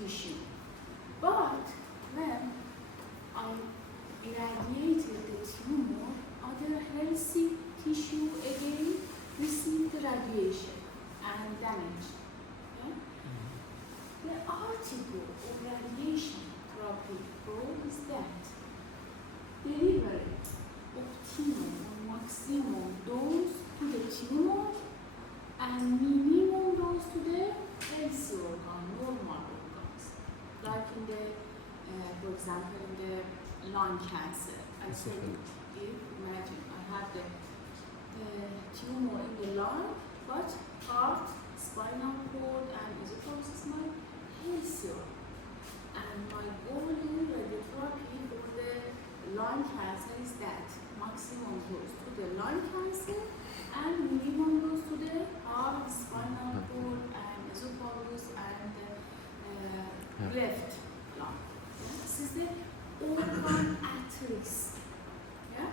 tissue. But when I irradiated the tumor, other healthy tissue again received the radiation and damage. Okay? The article of radiation therapy goal is that delivery optimum or maximum dose to the tumor and minimum dose to the healthy organ, normal organs. Like in the, for example, in the lung cancer. I said, imagine I have the tumor in the lung, but heart, spinal cord, and esophagus is my healthy organ. And my goal in radiotherapy for the lung cancer is that maximum dose to the lung cancer and minimum dose to the heart, spinal cord, and esophagus, and left lung. This is the organ at risk. Yeah?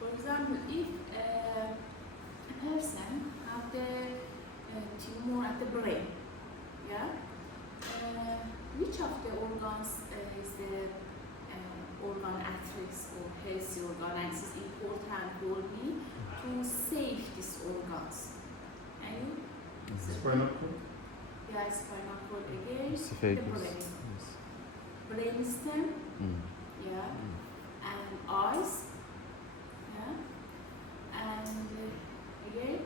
For example, if a person have the tumor at the brain, yeah? Which of the organs is the organ at risk or healthy organ, and it is important for me to save these organs? And you? Spinal cord? Yeah, spinal cord again. The brain. Yes. Brain stem, yeah, and eyes, yeah, and again,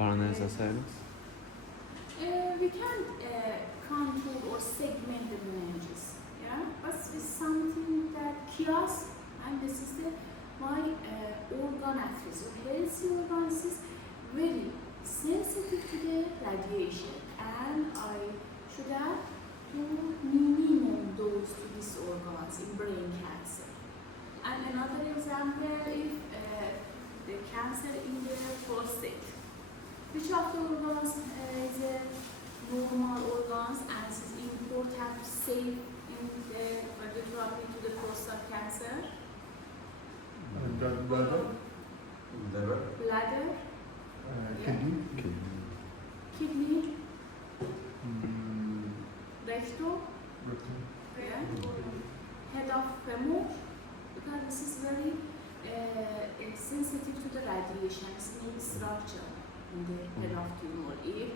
Barnesa sinus. We can control or segment the meninges, yeah, but it's something that kills, and this is my organ at risk. So healthy organs is very sensitive to the radiation, and I should have to minimum dose to these organs in brain cancer. And another example, if the cancer in the prostate, which of the organs is normal organs, and it is important to save in the radiotherapy to the prostate cancer? Bladder? Bladder, Kidney? kidney, rectum, yeah, head of femur, because this is very sensitive to the radiation. It's main structure in the head of tumor. If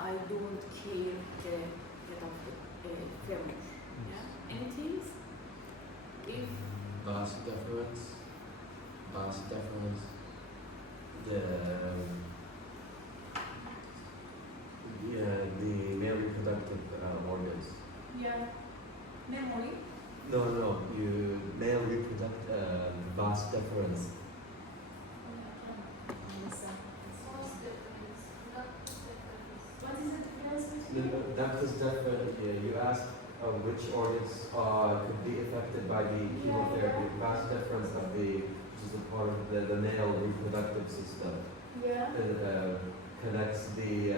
I don't care the head of the femur, yeah. Anything? If Vas deferens, the male reproductive organs. yeah, memory. No, you male reproductive vas deferens. What is the difference between? That is different. You asked which organs could be affected by the chemotherapy. Vas deferens of which is a part of the male reproductive system. Yeah. It connects the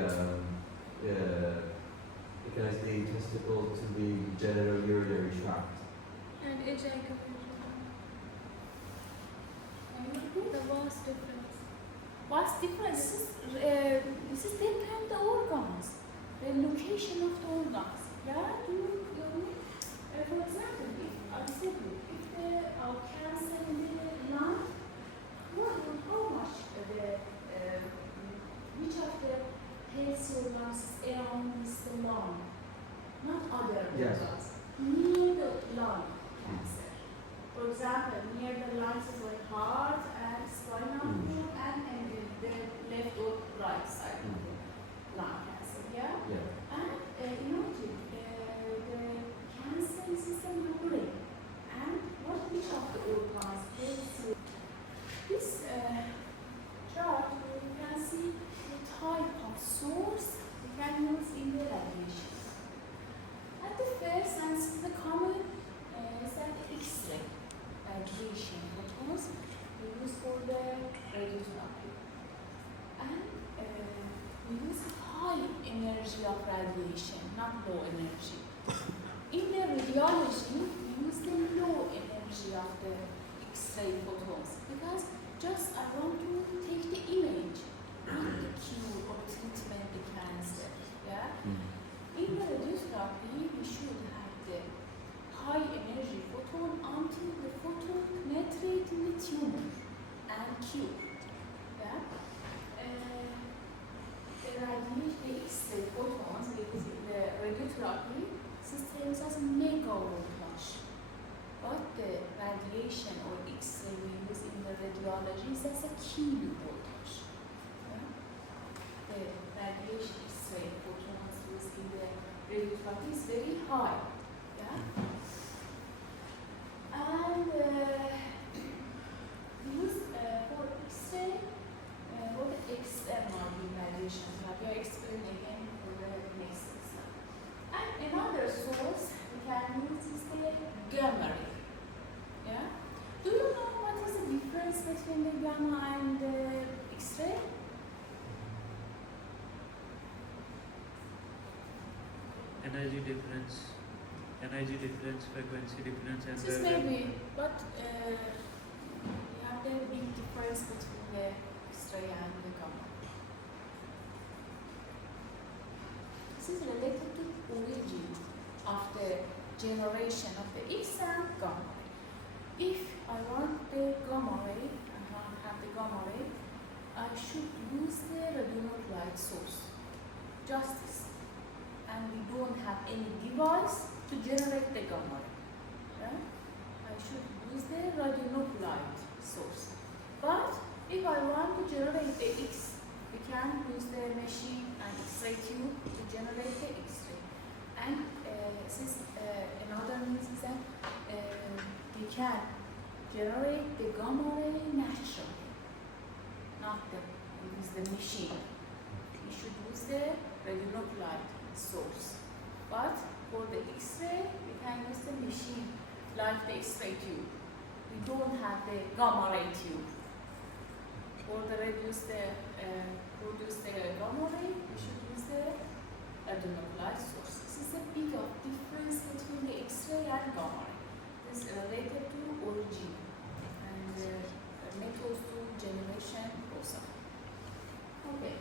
testicle to the genital urinary tract. And ejaculation. The vast difference. What's difference? This is depend the organs, the location of the organs. Yeah, for example, if I said if our cancer in the lung, how much which of the healthy organs is around this lung, not other Yes. organs, near the lung cancer. For example, near the lungs is like heart and spinal cord and the left or right side of the lung cancer. Yeah. Yeah. And imagine the cancer system in the brain, and which of the organs is this chart. You can see the type of source we can use in the radiation. At the first, and this is the common is that X-ray radiation photons we use for the radiation or X-ray we use in the radiology is as a kilo voltage. Yeah? The radiation X-ray photons used in the radiotherapy is very high. Yeah? And we use for X-ray for the external radiation therapy. I explain again for the next exam. And another source we can use is the gamma ray. Yeah? Do you know what is the difference between the gamma and the X-ray? Energy difference, frequency difference, and Just maybe, but we have the big difference between the X-ray and the gamma. This is related to origin of the generation of the X and gamma ray. If I want the gamma ray, I want to have the gamma ray, I should use the radionuclide source. Just this. And we don't have any device to generate the gamma ray. Right? I should use the radionuclide source. But if I want to generate the X, we can use the machine and X-ray tube to generate the X-ray. And another means is that we can generate the gamma ray naturally, not use the machine. We should use the radionuclide source. But for the X-ray, we can use the machine like the X-ray tube. We don't have the gamma ray tube. For the produce the gamma ray, we should use the radionuclide source. This is a big difference between the X-ray and gamma ray. This is related to origin and methods to generation also. Okay.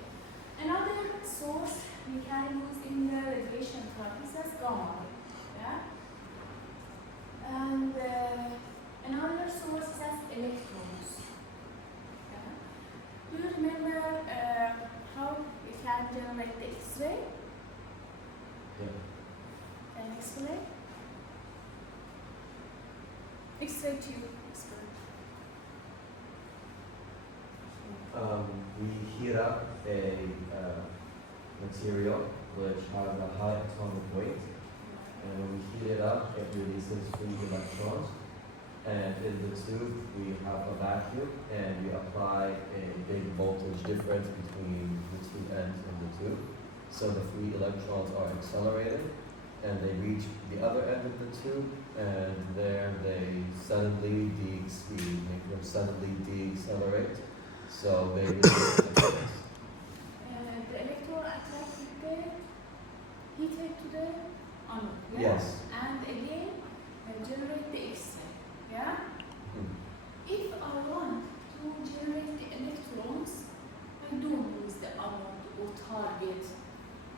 Another source we can use in the radiation therapy is as gamma ray. Yeah? And another source is as electrons. Yeah? Do you remember how we can generate the X-ray? Yeah. Can you explain? X-ray tube. Explain. We heat up a material which has a high atomic weight, and when we heat it up, it releases free electrons. And in the tube, we have a vacuum, and we apply a big voltage difference between the two ends of the tube. So the free electrons are accelerated, and they reach the other end of the tube, and there they suddenly make them suddenly decelerate. So they release electrons. The electron attract with the heated to the anode. Yeah? Yes. And again, generate the X-ray. Yeah? Hmm. If I want to generate the electrons, I don't use the anode or target.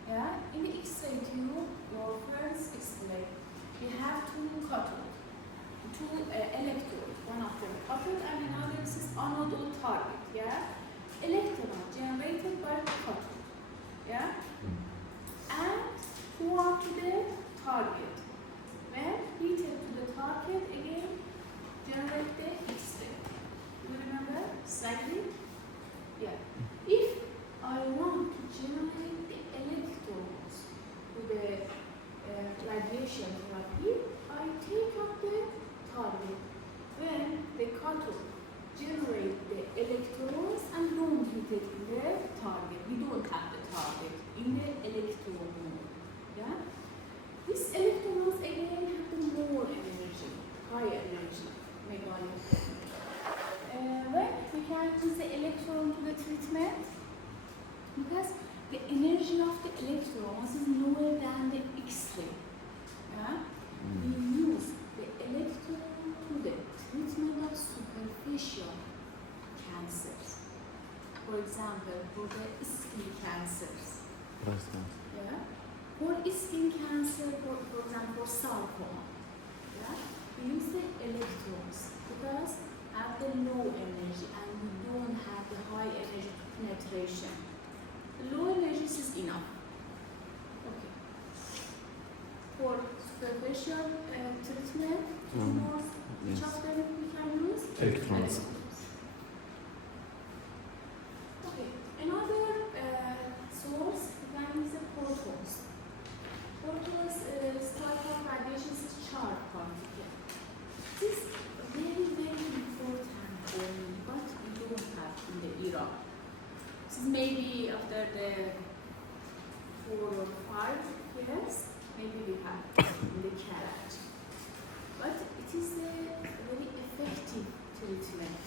Yeah? In the X-ray tube, your friends explain, you have two cathodes, two electrodes. One of them cathode and another is anode or target. Yeah? Electron generated by the cathode. Yeah? And go on to the target. When heated to the target again, generate the X-ray. You remember slightly? Yeah. If I want to generate the electrons to the radiation therapy, I take up the target. When the cathode generate the electrons and don't hit it in the target. We don't have the target in the electron room. Yeah? These electrons again have the more energy, high energy, megaelectron. When we can use the electron to the treatment, because the energy of the electrons is lower than the X-ray. Yeah? We use the electron to the treatment of superficial cancers. For example, for the skin cancers. Yeah? For skin cancer, for example, for sarcoma. Yeah? We use the electrons because have the low energy and we don't have the high energy penetration. The low energy is enough. Okay. For superficial treatment, tumors, which of them we can Electrons. Okay, another source then is the protons. Protons type of radiation is charged particle. This is very, very important for me, but we don't have in the era. This is maybe after the 4 or 5 years, maybe we have in the carriage. But it is a very effective treatment.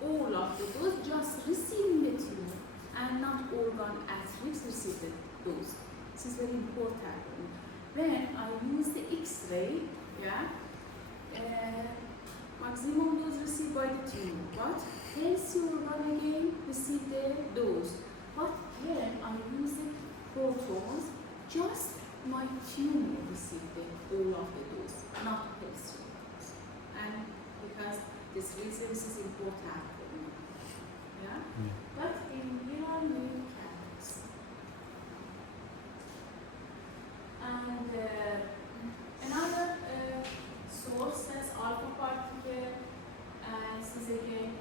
All of the dose just receiving the tumor and not organ at risk receive the dose. This is very important. When I use the X-ray, yeah, maximum dose received by the tumor, but healthy organ again receive the dose. But when I use the protons, just my tumor receive all of the dose, not healthy organs. And because this reason is important for me. Yeah? But in Iran we can't. And another source is alpha particle, and this is again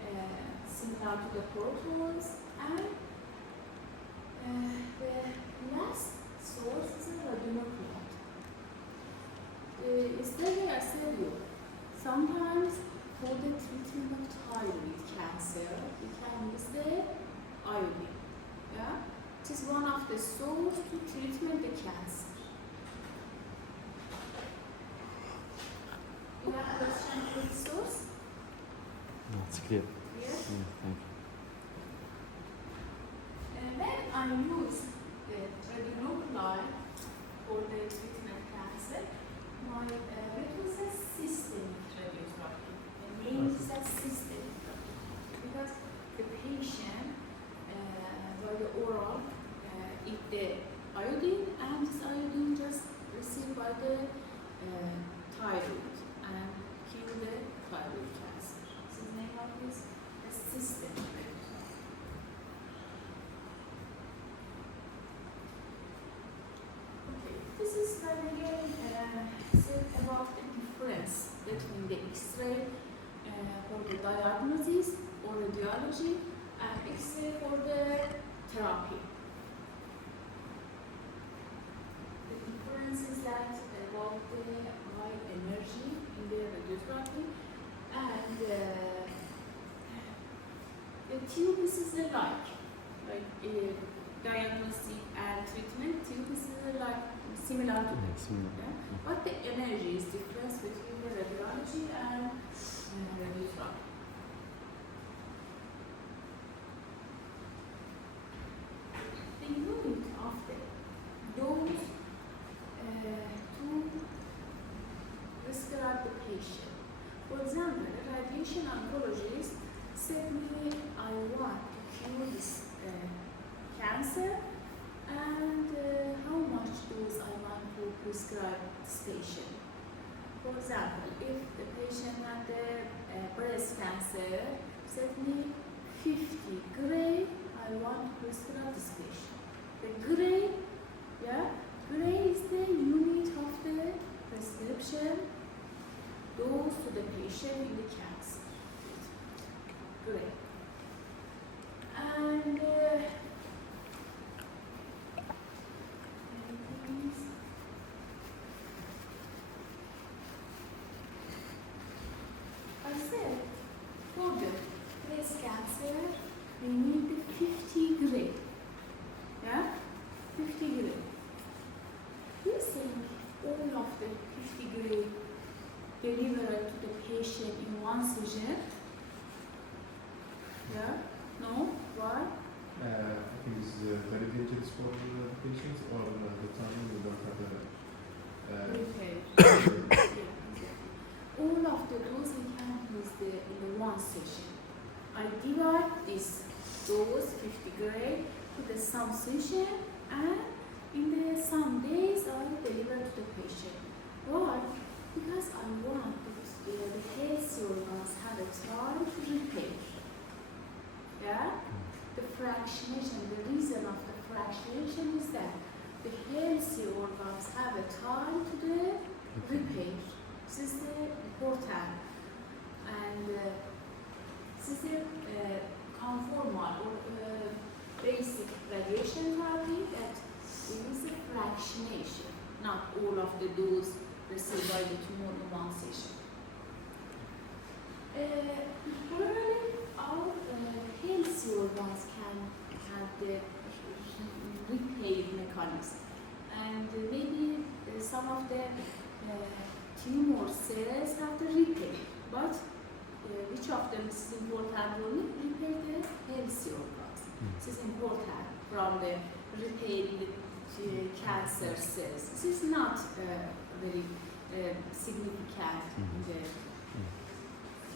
similar to the protons. And the last source is a radionuclide. Yesterday I said you, sometimes for the treatment of thyroid cancer, we can use the iodine. Yeah? It is one of the sources to treatment the cancer. You have a question for the source? That's clear. Yes? Yeah, thank you. When I use the radionuclide for the treatment cancer, my reduce systemic radiotherapy. The name is that systemic because the patient by the oral eat the iodine, and this iodine just received by the thyroid and kill the thyroid cancer. So the name of this is systemic radiotherapy. Okay, this is again said about the difference between the X-ray for the diagnosis or radiology and X-ray for the therapy. The difference is that about the high energy in the radiotherapy and the tubes is like diagnostic and treatment tubes is like similar to that. Yeah? But the energy is difference between the radiology and radiotherapy. The unit of the dose to prescribe the patient. For example, a radiation oncologist said me, I want to cure this cancer, and how much dose I want to prescribe this patient. For example, if the patient had breast cancer, said me 50 gray, I want to prescribe this patient. The gray, yeah, gray is the unit of the prescription dose to the patient in the cancer. Gray. And I said for the breast cancer, we need the 50 gray. Yeah? 50 gray. Do you think all of the 50 gray delivered to the patient in one session? Yeah? No? Why? I think it's very dangerous for the patients, or the time we don't have Okay. All of the dose we can use in the one session. I divide this dose 50 gray to the some session, and in the some days I deliver to the patient. Why? Because I want the healthy organs have a time to repair. Yeah? The fractionation, the reason of the fractionation is that the healthy organs have a time to the repair. This is the important. And normal or basic radiation therapy that is a fractionation, not all of the dose received by the tumor in one session. Probably our healthy organs can have the repair mechanism, and maybe some of the tumor cells have the repair, but which of them is important role? Repair the healthy organs. This is important from the repairing the cancer cells. This is not very significant in the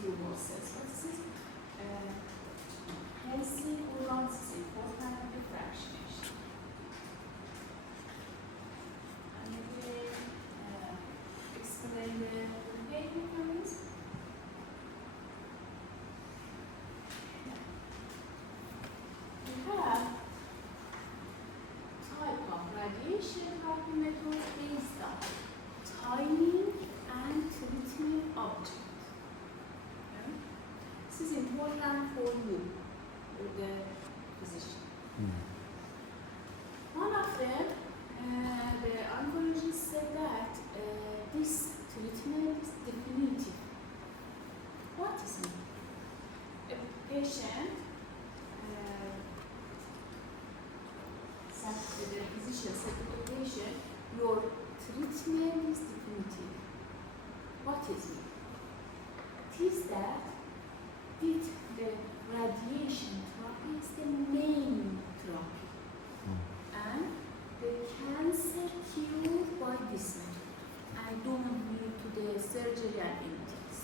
tumor cells. But this is healthy organs is important in the fractionation. And again, explain the repair mechanism. We have type of radiation therapy methods based on timing and treatment object. Okay? This is important for you, for the physician. One of them, the oncologist said that this treatment is definitive. What is it? A patient, the physician said to the patient, your treatment is definitive. What is it? It is that with the radiation therapy is the main therapy. And the cancer cured by this method. I don't need to the surgery and anything.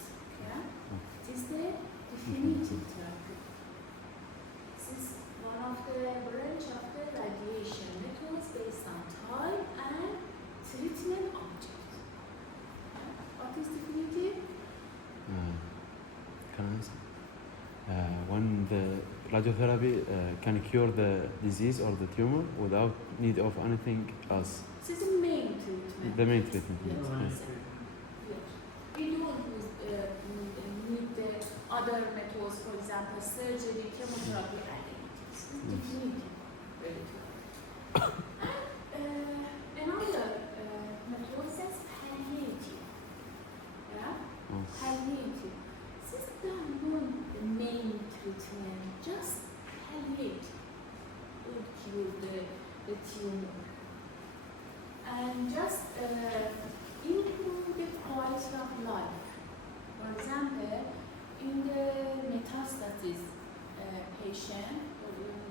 Yeah? It is the definitive therapy. This is one of the branch of the radiation methods based on time and treatment object. What is definitive? Can I answer? When the radiotherapy can cure the disease or the tumor without need of anything else. This is the main treatment. The main treatment. Yes. Yes. Yes. We don't need the other methods, for example, surgery, chemotherapy, and anything. This is definitive radiotherapy. And another method is palliative. Yeah? Oh. Palliative. This is done on the main treatment, just palliate would cure the tumor. And just improve the quality of life. For example, in the metastasis patient,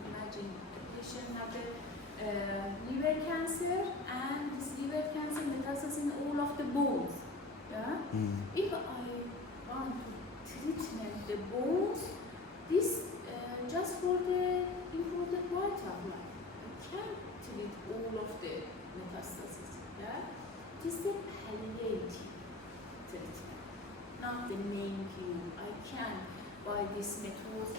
imagine the patient have the liver cancer, and this liver cancer metastasis in all of the bones. Yeah? If I want to treatment the bones, this just for the improve the quality of life. I can't treat all of the metastasis. Yeah? It is the palliative treatment, not the main cure. I can, by this method,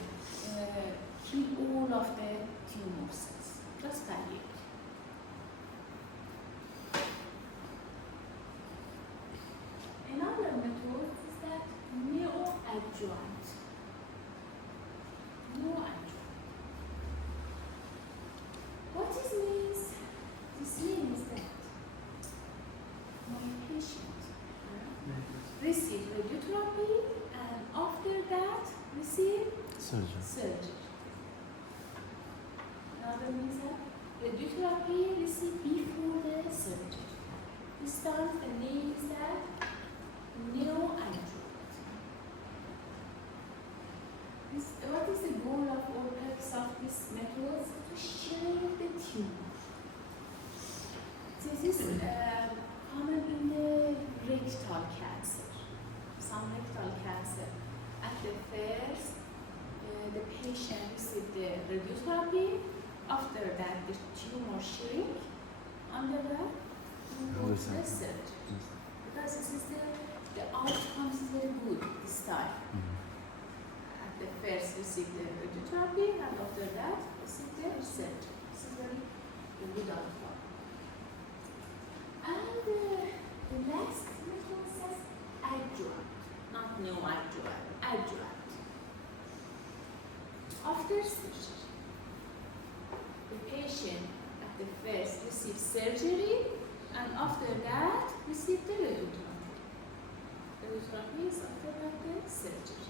kill all of the tumor cells. Just palliative. Another method is that neoadjuvant. Neoadjuvant. What this means? This means that my patient receive radiotherapy and after that receive surgery. Another means that radiotherapy received before the surgery. This time the name is that neoadjuvant. What is the goal of or purpose of this method? To shrink the tumor. This is common in the rectal cancer. Some rectal cancer. At the first, the patient received the radiotherapy. After that, the tumor shrink. Under that, we go to the surgery. Because this is the outcome is very good this time. At the first, receive the radiotherapy, and after that, receive the surgery. This is very good outcome. And the next method says adjuvant, not neoadjuvant, adjuvant. after surgery. The patient at the first receives surgery and after that receive the radiotherapy. Radiotherapy is after that the surgery.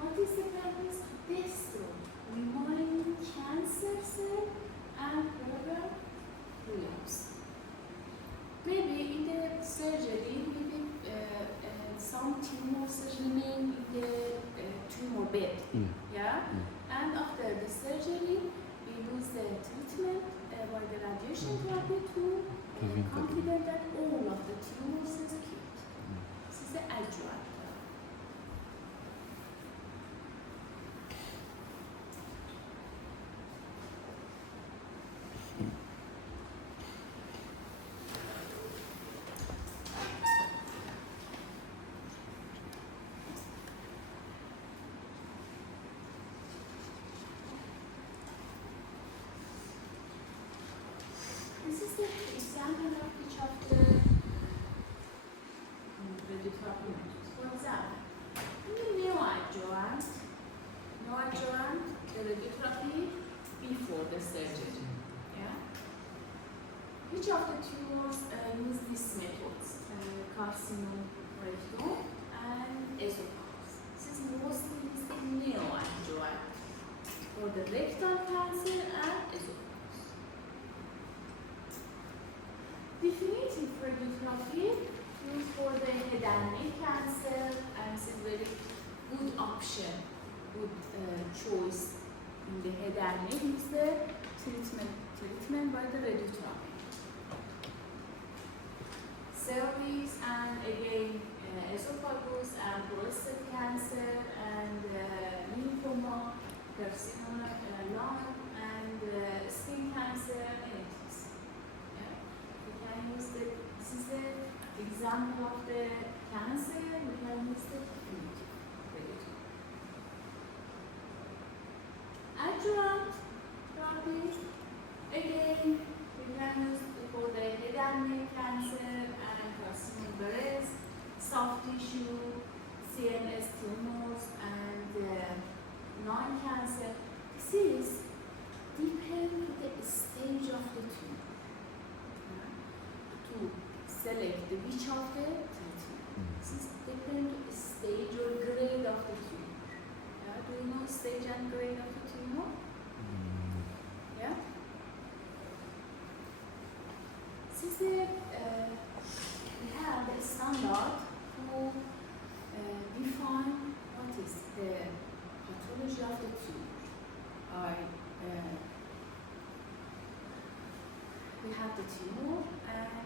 What is the purpose? To destroy remaining cancer cell and prevent relapse. Maybe in the surgery, maybe some tumors remain in the tumor bed. Yeah? And after the surgery, we use the treatment by the radiation therapy to confident that all of the tumors is killed. This is the adjuvant therapy. This is the example of each of the radiotherapy methods. For example, in the neoadjuvant, the radiotherapy before the surgery. Yeah? Which of the tumors use these methods? Carcinoma, rectal, and esophagus. This is mostly used in neoadjuvant for the rectal cancer and esophagus. Definitive radiotherapy used for the head and neck cancer and it's a very good option, good choice in the head and neck is the treatment by the radiotherapy. Cervix and again esophagus and prostate cancer and lymphoma, carcinoma, lung and skin cancer, anything. Yeah? We can use the, this is the example of the cancer, we can use the definitive radiotherapy. Adjuvant therapy, again, we can use for the head and neck cancer and carcinoma breast, soft tissue, CNS tumors, and lung cancer. This is depend on the stage of the tumor. To select which of the treatment. This is depend on the stage or grade of the tumor. Yeah? Do you know stage and grade of the tumor? Yeah? Since we have the standard to define what is the pathology of the tumor. We have the tumor and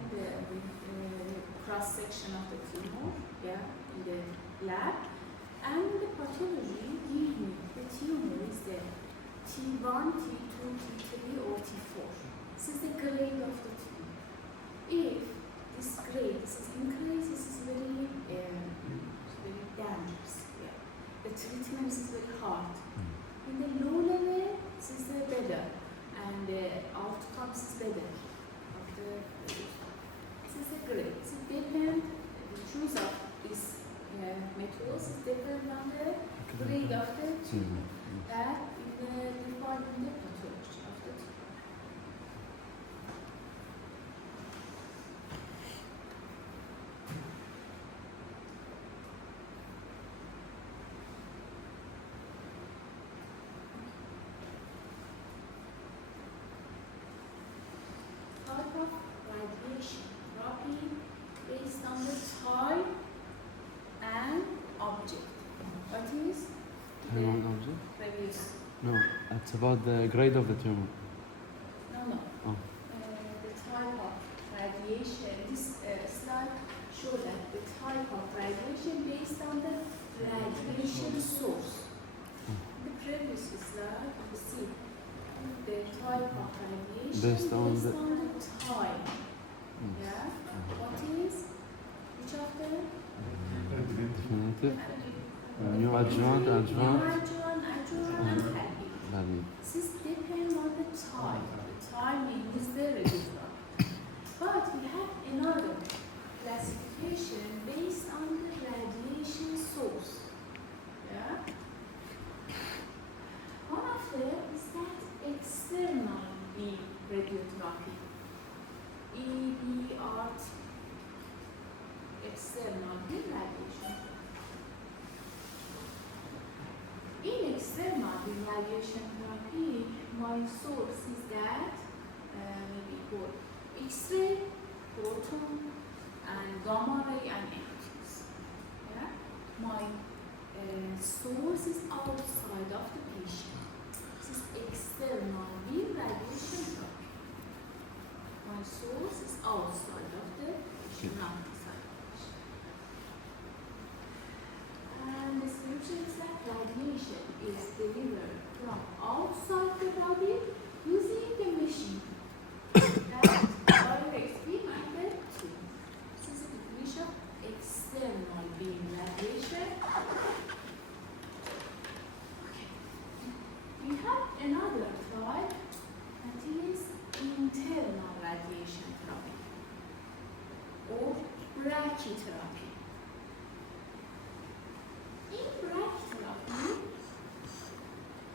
cross section of the tumor, yeah, in the lab, and the pathology give me the tumor is the T1, T2, T3, or T4. This is the grade of the tumor. If this grade is increased, this is very dangerous. Yeah. The treatment is very hard. In the low level, this is better, and the outcomes is better. This is a grade. So depend the choose of this methods is depend on the grade of the tumor. That is defined in the pathology of the tumor. Type of radiation therapy based on the type and object. What is the Time and object? previous? No, it's about the grade of the tumor. No. Oh. The type of radiation. This slide shows that the type of radiation based on the radiation source. The previous slide, you see the type of radiation Based on the- time. Yeah. What is which of the Definitive. New adjuvant, adjuvant. Neoadjuvant, adjuvant, and palliative. Value. This depends on the time. The time we use the radiotherapy. But we have another classification based on the radiation source. Yeah? radiation therapy, my source is that maybe for X-ray, photon, and gamma ray and X. Yeah? My source is outside of the patient. This is external beam radiation therapy. My source is outside of the patient, not inside the patient. And the description is that radiation is delivered from outside the body using the machine that directs beam and the tube. This is the definition of external beam radiation. Okay. We have another type that is internal radiation therapy or brachytherapy. In brachytherapy,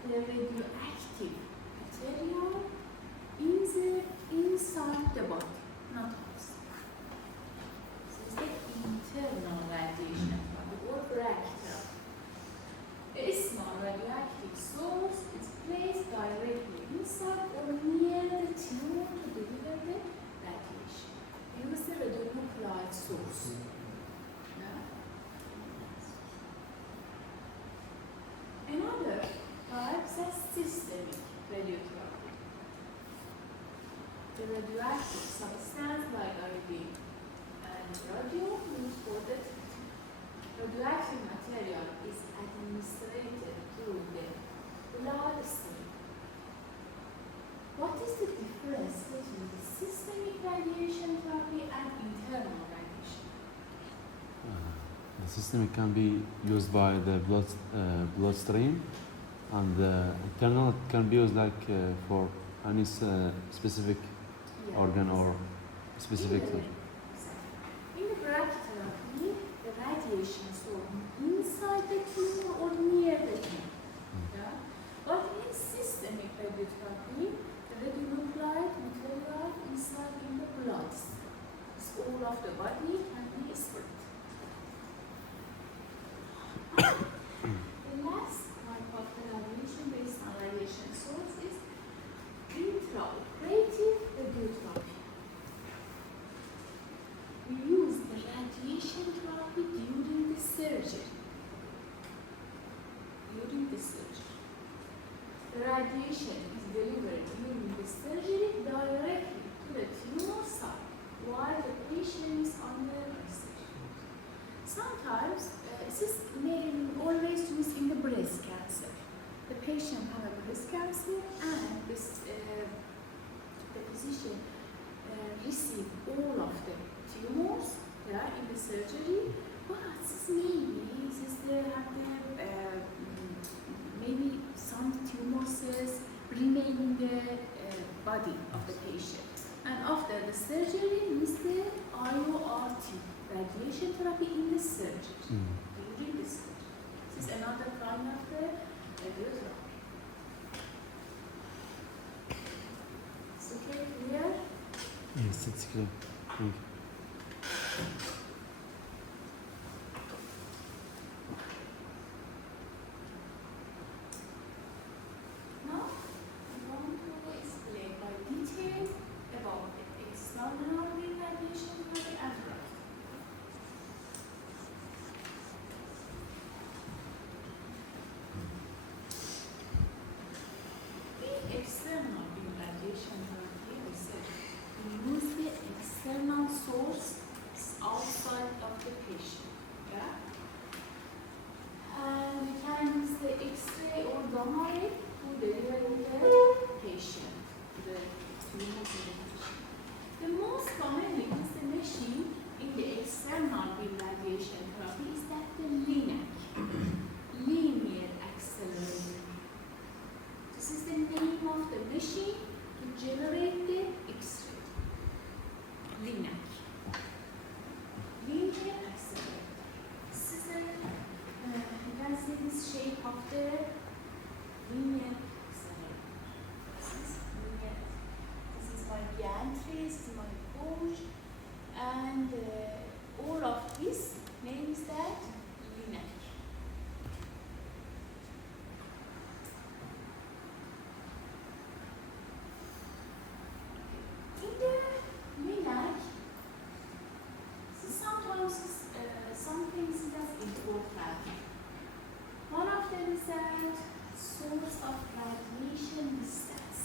the radioactive material is inside the body, not outside. This is the internal radiation therapy or brachytherapy. A small radioactive source is placed directly inside or near the tumor to deliver the radiation. Use the radionuclide source. Yeah. Another type is systemic radiotherapy. The radioactive substance like iodine and radium used for the radioactive material is administered through the bloodstream. What is the difference between the systemic radiation therapy and internal radiation? The systemic can be used by the bloodstream, and the internal can be used like for any specific Yeah. organ or specific. Exactly. In the brachytherapy, the radiation source inside the tumor or near the tumor. Yeah? But in systemic radiotherapy, the radionuclide material inside in the blood. So all of the body can be spread. The last type of the radiation based on radiation source is intraoperative radiotherapy. We use the radiation therapy during the surgery. During the surgery. The radiation is delivered during the surgery directly to the tumor site while the patient is under anesthesia. Sometimes this is always used in the breast cancer. The patient has a breast cancer and this, the physician receive all of the tumors in the surgery, but they have maybe some tumor cells remain in the body of the patient. And after the surgery, is the IORT, radiation therapy in the surgery. During the surgery. This is another kind of the radiotherapy. Is okay clear? Yes, it's clear. Thank you. Now, I want to explain by details about the external radiation therapy and brachytherapy. In external radiation therapy, we said we use the external source is at source of radiation distance.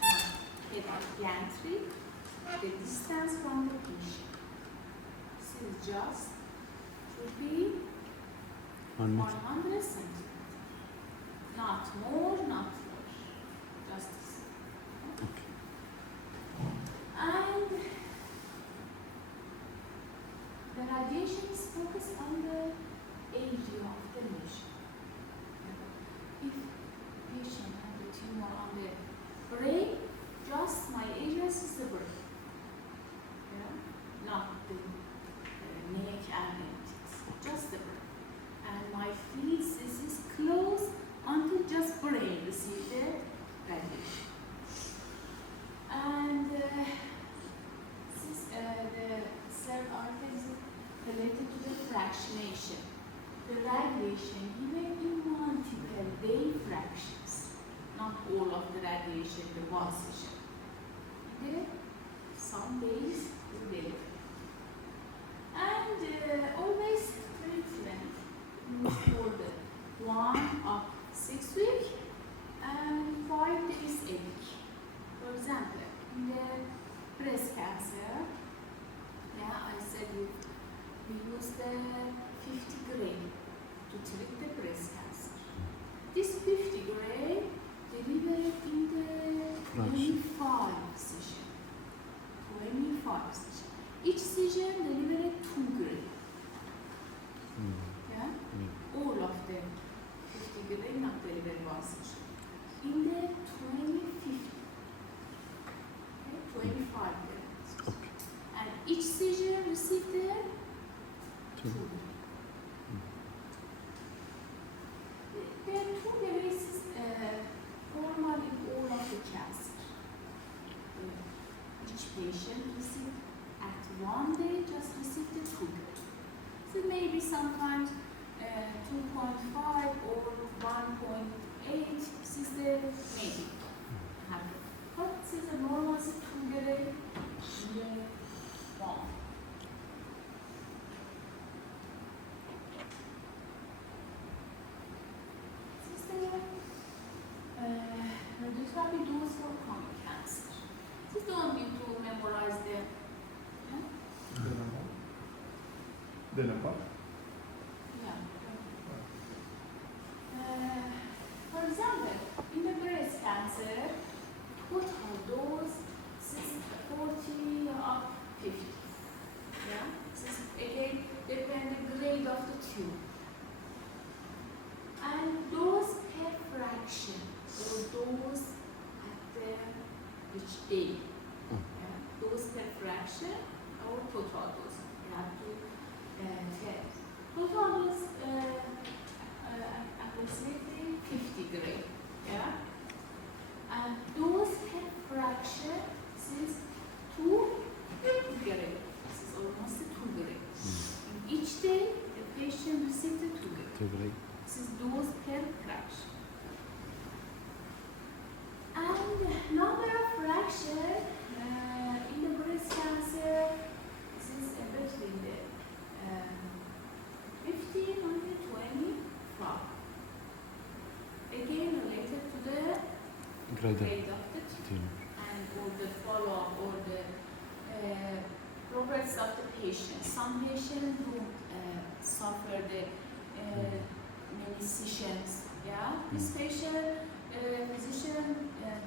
Now, get the gantry, the distance from the patient. This is just should be 1 meter. 100 centimeters. Not more, not less. Just this. Okay. And the radiation is focused on the area of the lesion. If patient has a tumor on the brain, just my area is the brain. Not the neck and anything. Just the brain. And my field is close until just brain receive the radiation. And this the third article is related to the fractionation. The radiation given in multiple day fractions, not all of the radiation in one session. Okay? Some days will deliver. And always treatment for the 1 up 6 weeks and 5 days a week. For example, in the breast cancer, I said we use the 50 gray to treat the breast cancer. This 50 gray delivered in the 25 session. 25 session. Each session delivered 2 gray. All of the 50 gray not delivered one session. In the 2050. 25 grams. Okay. And each seizure received the 2. There are 2 bases formal in all of the cancer. Each patient received at one day just received the 2 grams. So maybe sometimes 2.5 or 1.8. This is the maybe happen. But this is a normal 2 grade in 1. This is the radiotherapy dose for common cancer. This don't need to memorize the The number? yeah. For example, in the breast cancer, total dose is 40 up 50. This is again depend the grade of the tumor. And dose per fraction or dose at the each day. Dose per fraction or total dose. You have to test. Total dose approximately 50 gray. And dose per fraction is 2 gray. This is almost 2 gray. In each day, the patient receives 2 gray. 2 gray. This is dose per fraction. And number of fraction in the breast cancer, this is between the 15 and the 25. Again related to the grade of the tumor and or the follow-up or the progress of the patient. Some patients don't suffer the many sessions. This patient, physician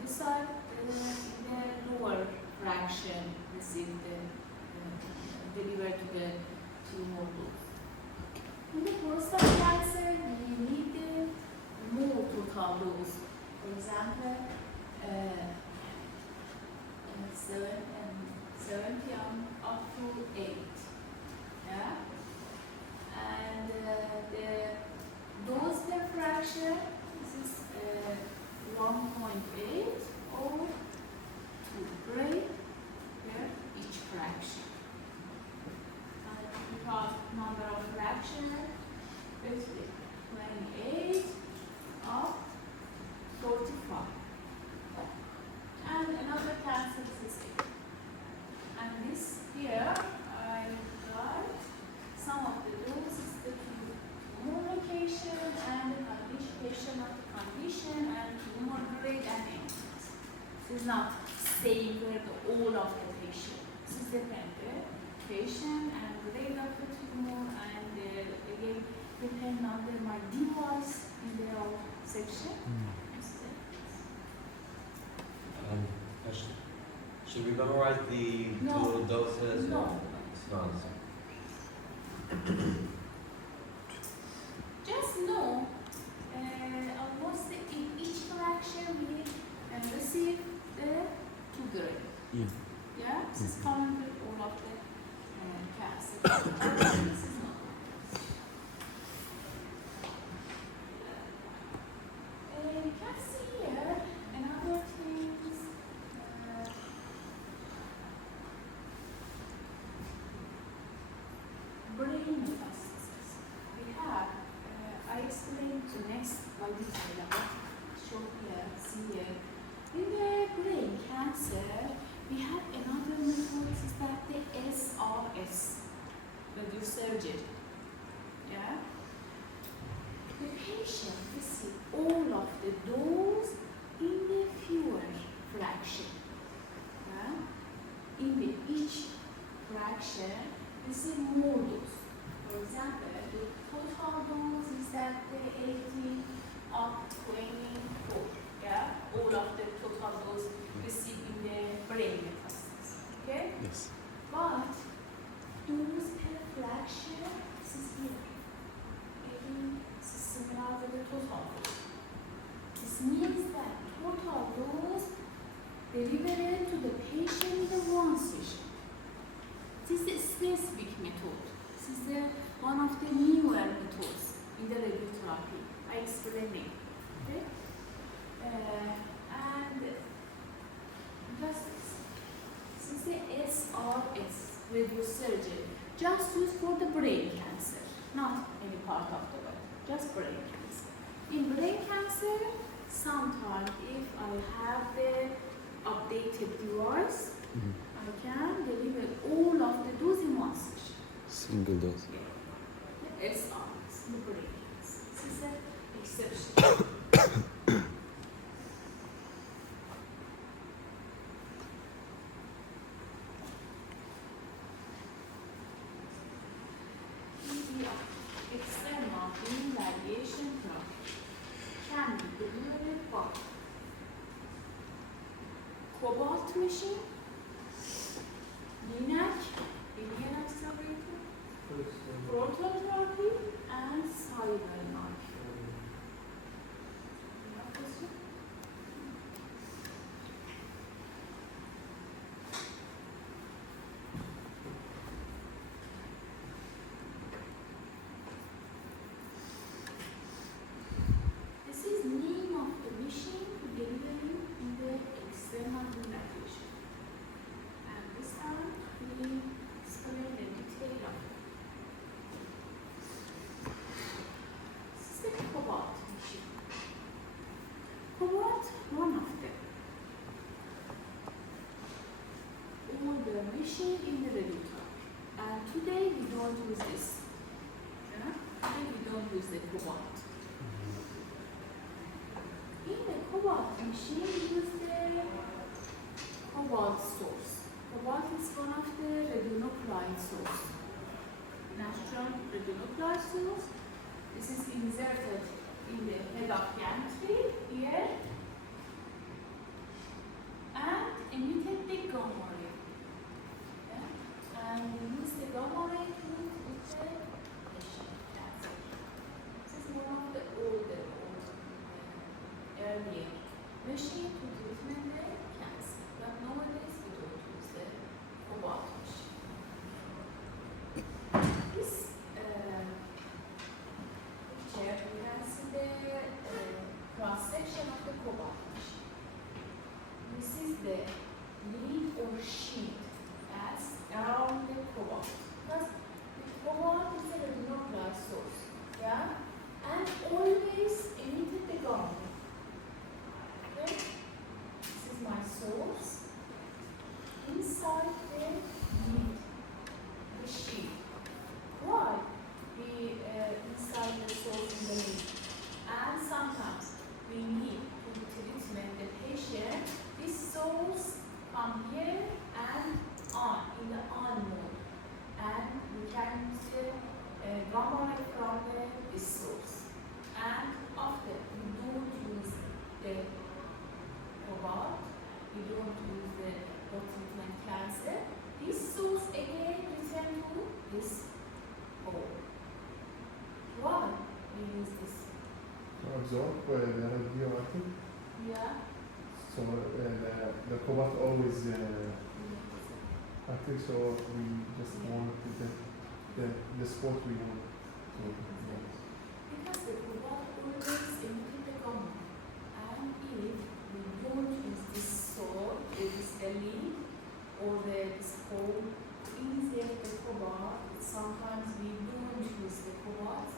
decide in the lower fraction receive the deliver to the tumor dose. In the prostate cancer, we need the more total dose. For example, 70 up to 8. And the dose per fraction is 1.8 or 2 gray per each fraction. And we have number of fraction between 28 up 45. And another cancer is here. And this here I got some of the doses, the tumor location, fraction of the condition and tumor grade and endpoints. This is not saying all of the patient. This is depend patient and grade of the tumor and again depend on my device in the section. Should we memorize the No. total doses? No. It's not. Just know almost in each fraction we receive the 2 grade. Yeah. Yeah, this is common with all of the cancer. This is not. You can see here another things. Brain metastasis. We have, I explained the next slide detail. Show here, see here. In the brain cancer, we have another method is that the SRS, radio surgery. Yeah. The patient receive all of the dose in the fewer fraction. Yeah. In the each fraction, we see more dose. For example, the total dose is that the 18 of 24. Yeah, all of the total dose received in the brain metastasis. Okay? Yes. But dose per fraction, this is here. Again, this is similar to the total dose. This means that total dose delivered to the patient in the one session. This is a specific method. This is one of the newer methods in the radiotherapy. I explained it. Okay? And just this is the SRS, radiosurgery, just used for the brain cancer, not any part of the body, just brain cancer. In brain cancer, sometimes if I have the updated device, I can deliver all of the dose in one session. Single dose. The SRS, the brain cancer. This is an exception. External beam radiation therapy can be delivered by cobalt machine, LINAC, Indian accelerator, proton therapy, and cyber knife. You have question? This is name of the machine delivering in the external radiation. And this time we explain the detail of it. This is the cobalt machine. Cobalt, one of them. All the machine in the radiotherapy. And today we don't use this. Yeah? Today we don't use the cobalt. In the cobalt machine, we use the cobalt source. Cobalt is one of the radionuclide source. Natural radionuclide source. This is inserted in the head of gantry here and emitted the gamma ray. Yeah? And we use the gamma ray to treat with the patient cancer. This is one of the older earlier machine to treatment the cancer, but nowadays we don't use the cobalt machine. This picture, you can see the cross section of the cobalt absorb the radioactive. Yeah. So the cobalt always active. So we just want the spot we want. So, Because the cobalt always emit the gamma. And if we don't use this salt, this lead, or this whole inject the cobalt, sometimes we don't use the cobalt.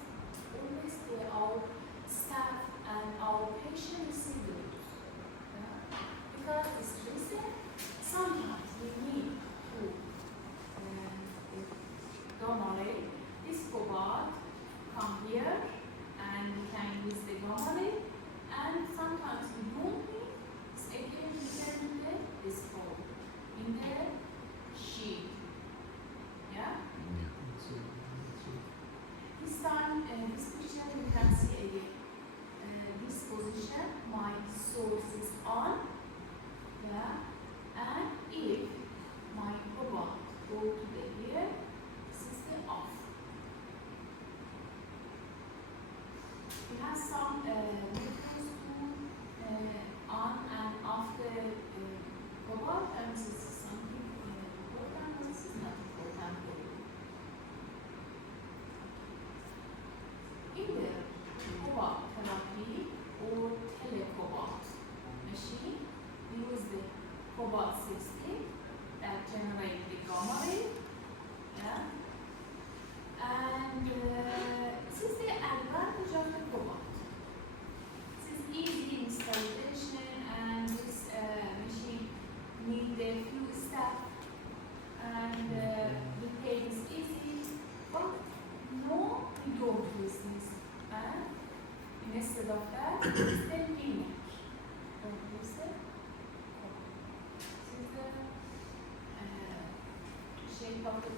Always our staff and our patient receive it. Yeah? Because it's reason, sometimes we need to gamma ray, this cobalt come here and we can use the gamma ray, and sometimes we don't need, it's again we can do this hole in the sheet. Yeah? This time, this picture you can see again. This position, my source is on. Yeah? And if my cobalt go to the here, this is the off. We have some methods to on and off the cobalt, and this is something important, but this is not important. In the cobalt therapy or telecobalt machine, we use the cobalt 60 that generate the gamma ray. Yeah? And this is the advantage of the cobalt. This is easy installation, and this machine need a few steps, and the pay is easy, but no, we don't use this. And instead of that, it's the linear. Don't use it. This is the shape of the